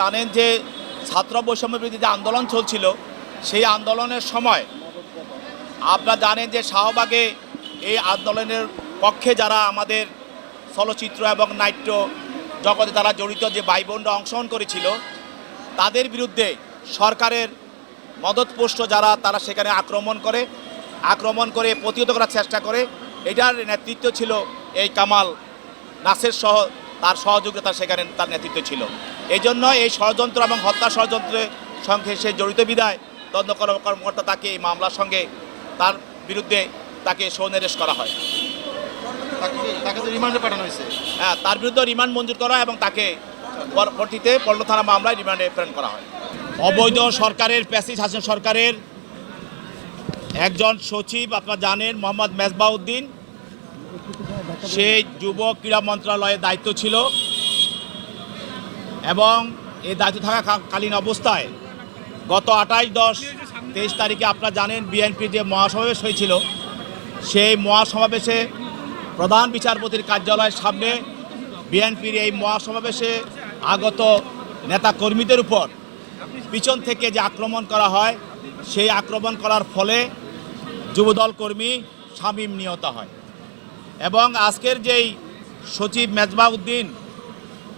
জানেন যে ছাত্র বৈষম্য বিরোধী যে আন্দোলন চলছিল, সেই আন্দোলনের সময় আপনারা জানেন যে শাহবাগে এই আন্দোলনের পক্ষে যারা আমাদের চলচ্চিত্র এবং নাট্য জগতে তারা জড়িত যে ভাই বোনরা অংশগ্রহণ করেছিল, তাদের বিরুদ্ধে সরকারের মদতপুষ্ট যারা তারা সেখানে আক্রমণ করে প্রতিহত করার চেষ্টা করে। এটার নেতৃত্ব ছিল এই কামাল নাসের সহ তার সহযোগিতা সেখানে তার নেতৃত্ব ছিল। এই জন্য এই ষড়যন্ত্র এবং হত্যা ষড়যন্ত্রের সঙ্গে সে জড়িত বিধায় তদন্ত কর্মকর্তা তাকে এই মামলার সঙ্গে তার বিরুদ্ধে তাকে সৌনিবেশ করা হয়। তাকে তো রিমান্ডে পাঠানো হয়েছে। হ্যাঁ, তার বিরুদ্ধে রিমান্ড মঞ্জুর করা এবং তাকে পরবর্তীতে পল্টন থানা মামলায় রিমান্ডে প্রেরণ করা হয়। অবৈধ সরকারের প্যাসিভ শাসন সরকারের একজন সচিব আপনারা জানেন মোহাম্মদ মেজবাউদ্দিন, সেই যুব ক্রীড়া মন্ত্রণালয়ের দায়িত্ব ছিল এবং এই দায়িত্ব থাকাকালীন অবস্থায় গত 28-10-23 তারিখে আপনারা জানেন বিএনপির যে মহাসমাবেশ হয়েছিল, সেই মহাসমাবেশে প্রধান বিচারপতির কার্যালয়ের সামনে বিএনপির এই মহাসমাবেশে আগত নেতাকর্মীদের উপর পিছন থেকে যে আক্রমণ করা হয়, সেই আক্রমণ করার ফলে যুবদল কর্মী শামীম নিহত হয়। এবং আজকের যেই সচিব মেজবাউদ্দিন,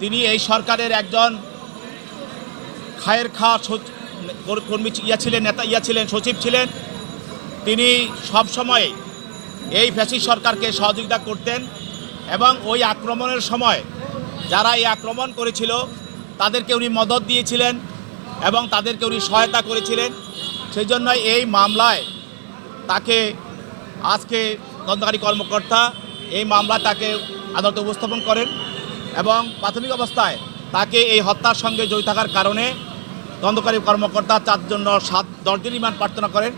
তিনি এই সরকারের একজন খায়ের খা কর্মী সচিব ছিলেন। তিনি সবসময় এই ফ্যাসিস্ট সরকারকে সহযোগিতা করতেন এবং ওই আক্রমণের সময় যারা এই আক্রমণ করেছিল তাদেরকে উনি মদত দিয়েছিলেন এবং তাদেরকে উনি সহায়তা করেছিলেন। সেই জন্য এই মামলায় তাকে আজকে তদন্তকারী কর্মকর্তা এই মামলায় তাকে আদালতে উপস্থাপন করেন এবং প্রাথমিক অবস্থায় তাকে এই হত্যার সঙ্গে জড়িত থাকার কারণে তদন্তকারী কর্মকর্তা 4 জন্য 10 দিন রিমান্ড প্রার্থনা করেন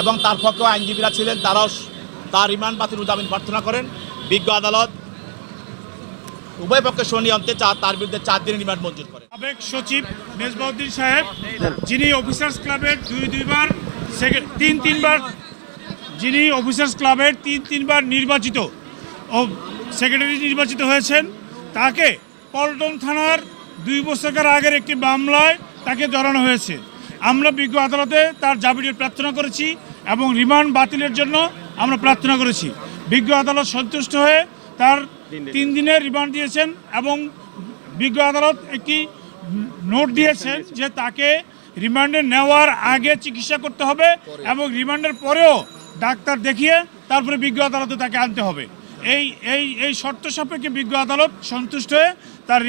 এবং তার পক্ষে আইনজীবীরা ছিলেন, তারাও তার রিমান্ড বাতিল জামিন প্রার্থনা করেন। বিজ্ঞ আদালত উভয় পক্ষে শুনানি অন্তে তার বিরুদ্ধে 4 দিন রিমান্ড মঞ্জুর করেন। সাবেক সচিব মেজবাউদ্দিন সাহেব, যিনি অফিসার্স ক্লাবের যিনি অফিসার্স ক্লাবের তিনবার নির্বাচিত সেক্রেটারি নির্বাচিত হয়েছেন, তাকে পল্টন থানার 2 বছর আগের একটি মামলায় তাকে জড়ানো হয়েছে। আমরা বিজ্ঞ আদালতে তার জামিনের প্রার্থনা করেছি এবং রিমান্ড বাতিলের জন্য আমরা প্রার্থনা করেছি। বিজ্ঞ আদালত সন্তুষ্ট হয়ে তার 3 দিনের রিমান্ড দিয়েছেন এবং বিজ্ঞ আদালত একটি নোট দিয়েছেন যে তাকে রিমান্ডে নেওয়ার আগে চিকিৎসা করতে হবে এবং রিমান্ডের পরেও ডাক্তার দেখিয়ে তারপরে বিজ্ঞ আদালতে তাকে আনতে হবে। এই শর্ত সাপেক্ষে বিজ্ঞ আদালত সন্তুষ্ট হয়ে তার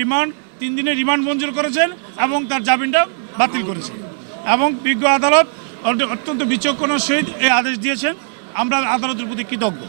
3 দিনের রিমান্ড মঞ্জুর করেছেন এবং তার জামিনটা বাতিল করেছেন এবং বিজ্ঞ আদালত অত্যন্ত বিচক্ষণের সহিত এই আদেশ দিয়েছেন। আমরা আদালতের প্রতি কৃতজ্ঞ।